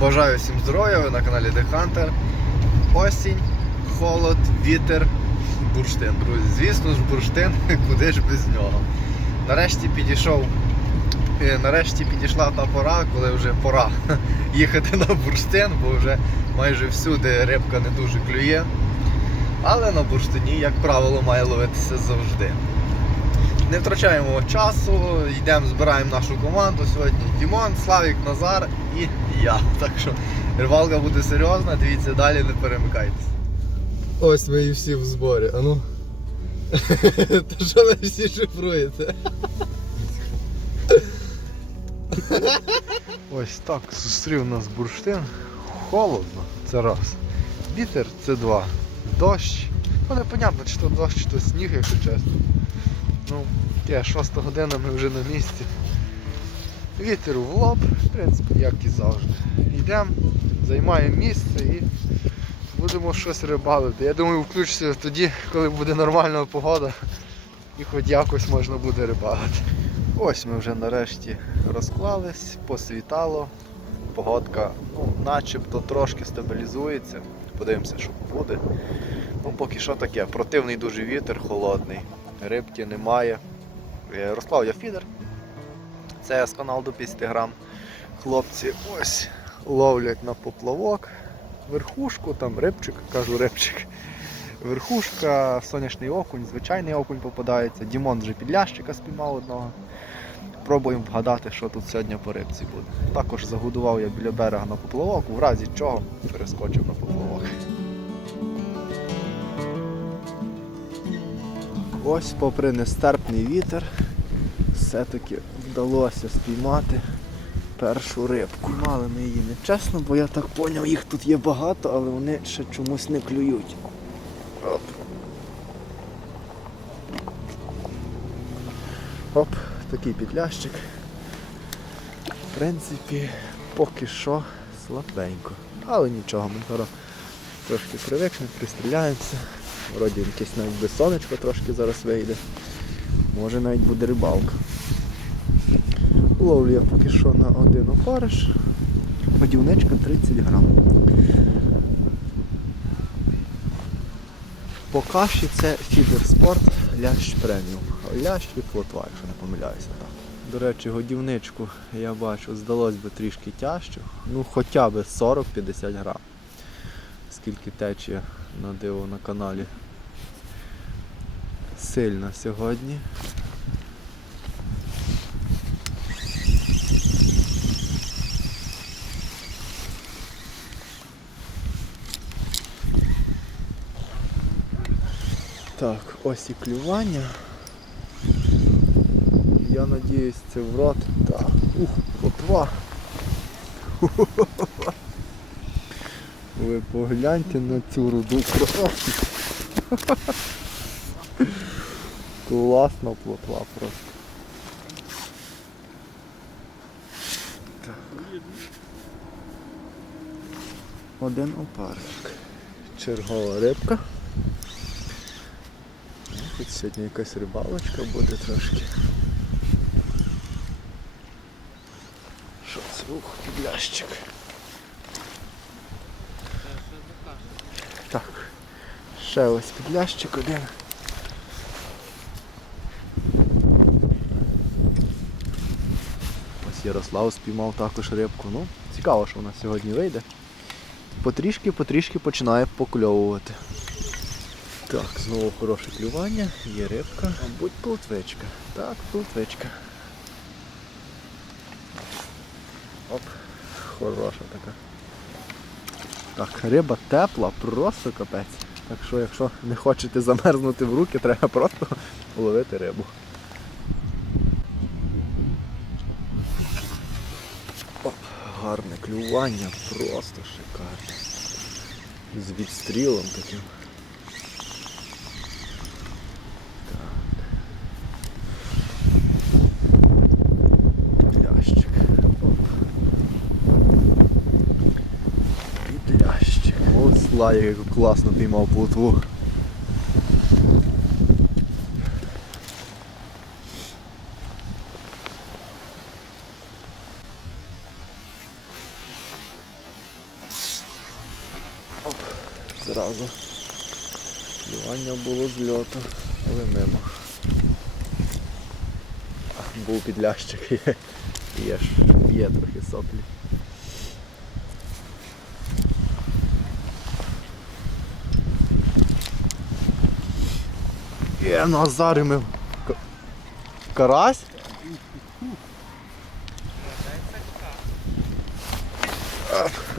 Бажаю всім здоров'я, ви на каналі The Hunter. Осінь, холод, вітер, бурштин, друзі. Звісно ж, бурштин, куди ж без нього. Нарешті підійшов. е, Нарешті підійшла та пора, коли вже пора їхати на бурштин, бо вже майже всюди рибка не дуже клює. Але на бурштині, як правило, має ловитися завжди. Не втрачаємо часу, йдемо, збираємо нашу команду. Сьогодні Дімон, Славік, Назар і я. Так що рибалка буде серйозна, дивіться далі, не перемикайтесь. Ось ви і всі в зборі. А ну. Та що ви всі шифруєте? Ось так зустрів нас бурштин. Холодно, це раз. Вітер це два. Дощ. Ну непонятно, чи то дощ, чи то сніг, якщо чесно. Ну, є, шоста година, ми вже на місці. Вітер в лоб, в принципі, як і завжди. Йдемо, займаємо місце і будемо щось рибалити. Я думаю, включиться тоді, коли буде нормальна погода і хоч якось можна буде рибалити. Ось ми вже нарешті розклались, посвітало. Погодка ну, начебто трошки стабілізується. Подивимося, що буде. Ну, поки що таке. Противний дуже вітер, холодний. Рибки немає. Е, Розклав я фідер. Це з каналу до 50 грам. Хлопці ось ловлять на поплавок. Верхушку, там рибчик, кажу рибчик. Верхушка, сонячний окунь, звичайний окунь попадається. Дімон вже підлящика спіймав одного. Пробуємо вгадати, що тут сьогодні по рибці буде. Також загодував я біля берега на поплавок, в разі чого перескочив на поплавок. Ось, попри нестерпний вітер, все-таки вдалося спіймати першу рибку. Мали ми її нечесно, бо я так поняв, їх тут є багато, але вони ще чомусь не клюють. Оп. Оп, такий підлящик. В принципі, поки що слабенько. Але нічого, ми зараз трошки привикнемо, пристріляємося. Вроді якесь навіть без сонечко трошки зараз вийде. Може навіть буде рибалка. Ловлю я поки що на один опариш. Годівничка 30 грам. По каші це фідер спорт лящ преміум. Лящ і плотва, якщо не помиляюся. Так. До речі, годівничку я бачу, здалось би трішки тяжче. Ну хоча б 40-50 грам. Скільки течія на диво на каналі. Сильно сьогодні. Так, ось і клювання. Я надіюсь це в рот. Так, ух, плотва. Ви погляньте на цю руду красавчик. Класна плотва просто. Один опарник. Чергова рибка. Хоч сьогодні якась рибалочка буде трошки. Що це? Ух, підлящик. Так. Ще ось підлящик один. Ось Ярослав спіймав також рибку. Ну, цікаво, що вона сьогодні вийде. Потрішки-потрішки починає покльовувати. Так, знову хороше клювання, є рибка, мабуть, плотвичка. Так, плотвичка. Оп, хороша така. Так, риба тепла, просто капець. Так що, якщо не хочете замерзнути в руки, треба просто ловити рибу. Оп, гарне клювання, просто шикарне. З відстрілом таким. плаває, яку класно піймав плотву. Оп, зразу. Плювання було з льоту, але мимо. Був підлящик, є, є, є трохи соплі. Є, Назаримив. К- Карась?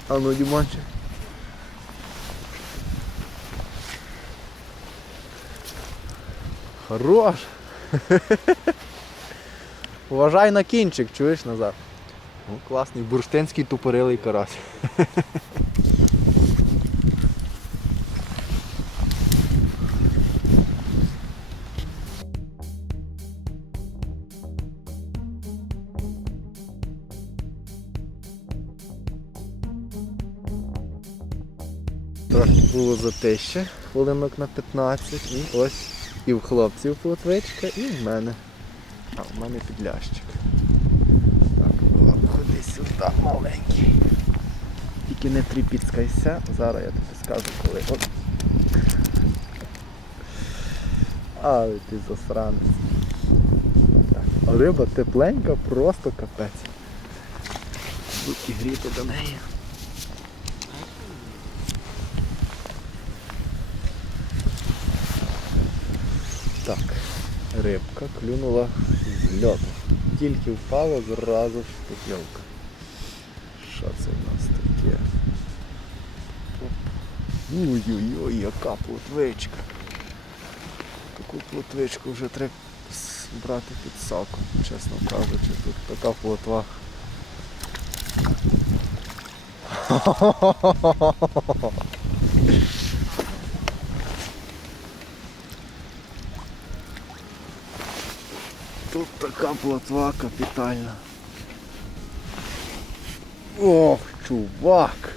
А, ну, Дімончик. Хорош. Уважай на кінчик, чуєш назад. Ну, класний бурштинський тупорилий карась. затище, хвилинок на 15 і ось і в хлопців плотвичка, і в мене. А в мене підлящик. Так, лап, ходи сюди, маленький. Тільки не тріпіцкайся, зараз я тобі скажу, коли. От. Але ти засранець. Так, риба тепленька, просто капець. Будь гріти до неї. Так, рибка клюнула з льоту. Тільки впала, зразу ж покльовка. Що це в нас таке? Ой-ой-ой, яка плотвичка. Таку плотвичку вже треба брати під саком, чесно кажучи, тут така плотва. Тут така плотва капітальна. Ох, чувак!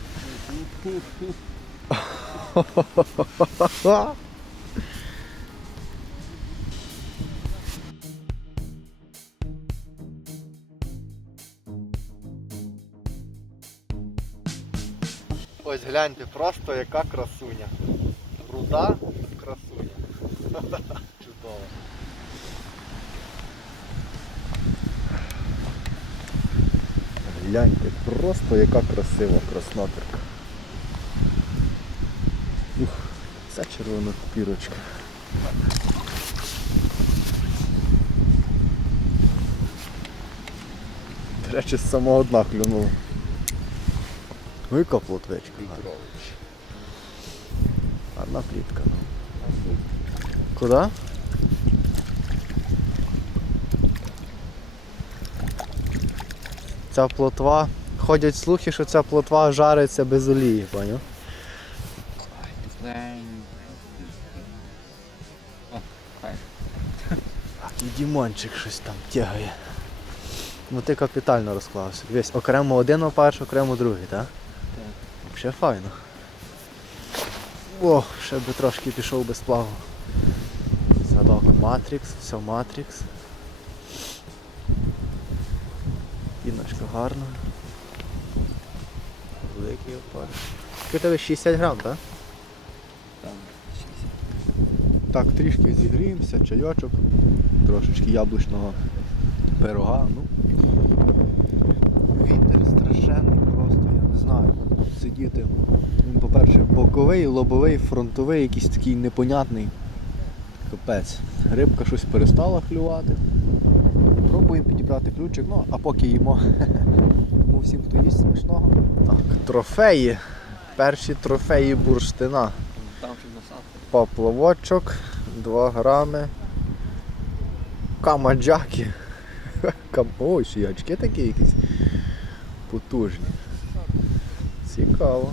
Ось гляньте, просто яка красуня. Руда красуня. Чудово. Гляньте, просто яка красива краснопірка. Ух, це червона пірочка. До речі, з самого дна клюнула. Ну яка плотвичка. гарна. Гарна плітка. ну. Куди? Ця плотва. Ходять слухи, що ця плотва жариться без олії, поняв? І Дімончик щось там тягає. Ну ти капітально розклався. Весь окремо один опарш, окремо другий, так? Так. Ще файно. О, ще би трошки пішов без плаву. Садок Матрікс, все Матрікс. Піночка гарна. Великий. Скільки у тебе 60 грам, так? Так, трішки зігріємося, чайочок, трошечки яблучного пирога. Ну. Вітер страшенний просто, я не знаю. Сидіти. Він, по-перше, боковий, лобовий, фронтовий, якийсь такий непонятний. Капець. Рибка щось перестала клювати. Пробуємо підібрати ключик, ну а поки їмо. Тому всім, хто їсть смачного. Так, трофеї. Перші трофеї бурштина. Поплавочок, 2 грами. Камаджаки. Кам... Ой, ще й очки такі якісь потужні. Цікаво.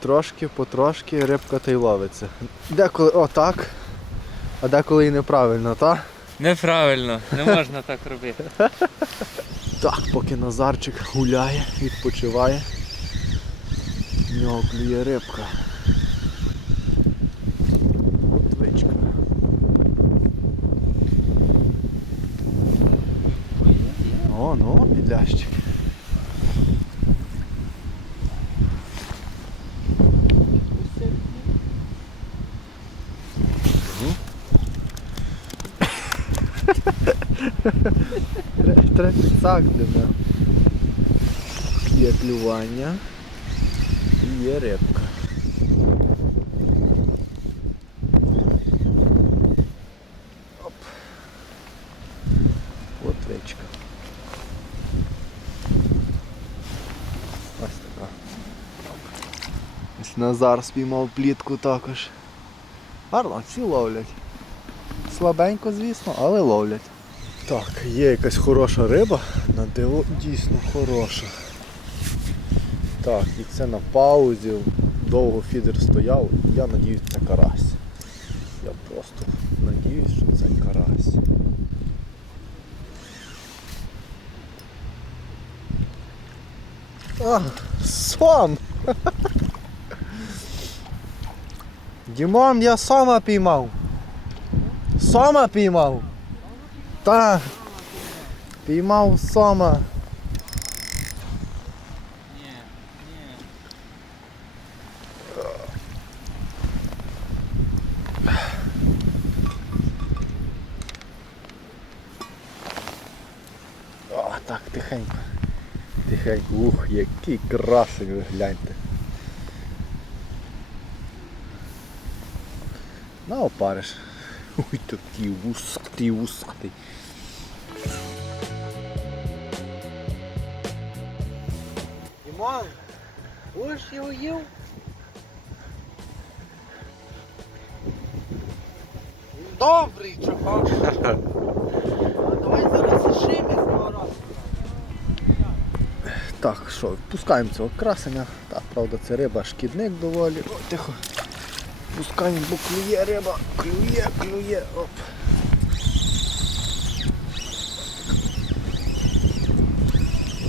Трошки, потрошки рибка та й ловиться. Деколи отак, а деколи і неправильно, так? Неправильно, не можна так робити. Так, поки Назарчик гуляє, відпочиває. В нього клює рибка. Плотвичка. О, ну, підлящик. Тре- Треба підсакти, да. Є клювання. І є рибка. Оп. Плотвичка. Ось така. Ось Назар спіймав плітку також. Гарно, всі ловлять. Слабенько, звісно, але ловлять. Так, є якась хороша риба, на диво дійсно хороша. Так, і це на паузі. Довго фідер стояв. Я надіюсь, це карась. Я просто надіюсь, що це карась. А, сом! Дімон, я сома піймав. Сома піймав. Так. Піймав сома. О, так, тихенько. Тихенько. Ух, який красень, ви гляньте. На опариш. Ой, такий вусатий, вусатий. Дімон, будеш його їв? Він Добрий, чого? Давай зараз і шимись разу. Так, що, пускаємо цього красення. Так, правда, це риба шкідник доволі. О, тихо. Пускаємо, бо клює риба. Клює, клює. Оп.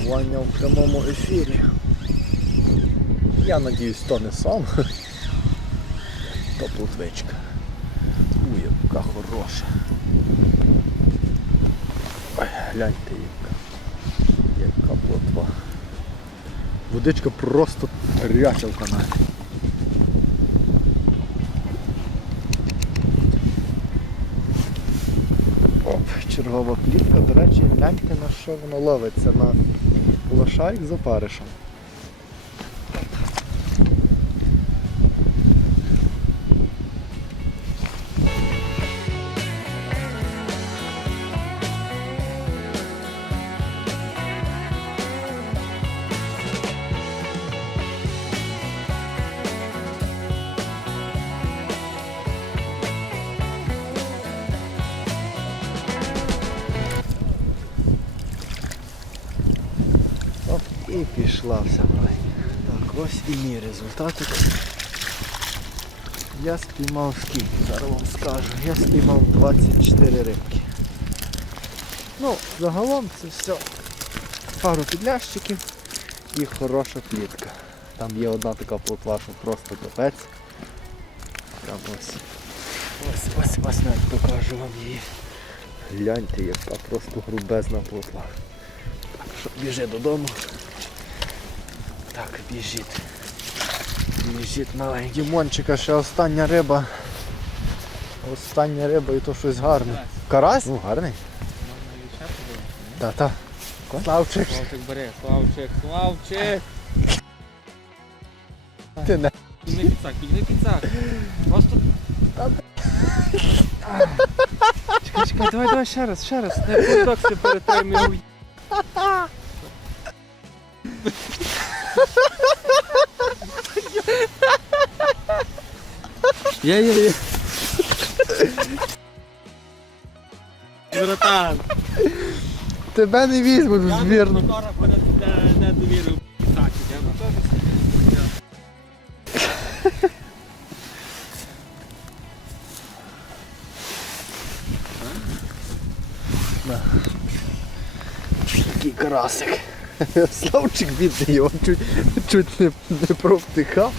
Ваня в прямому ефірі. Я надіюсь, то не сам. То плотвичка. Уй, яка хороша. Ой, гляньте яка. Яка плотва. Водичка просто ряча в. Оп, чергова плітка. До речі, гляньте на що воно ловиться на лошайк з опаришем. Пішла вся маленька. Так, ось і мій результатик. Я спіймав скільки, зараз вам скажу. Я спіймав 24 рибки. Ну, загалом це все пару підлящиків і хороша плітка. Там є одна така плотва, що просто капець. Там ось. Ось, ось, ось навіть покажу вам її. Гляньте, яка просто грубезна плотва. Так, що біжи додому. Так, біжить. Біжить маленький. Дімончика, ще остання риба. Остання риба і то щось гарне. Карась? Ну, гарний. Можна? Та-та. Славчик. Славчик бери, Славчик, Славчик. Ти не. Підніми підсак, підніми підсак. Просто... Чекай, чекай, давай, давай ще раз, ще раз. Не подокси перетримуй. Є, є, є. Братан, Тебе не візьмуть в збірну. не, довірив. Так. Такий карасик. Славчик бідний, його чуть, чуть не, не провтикав.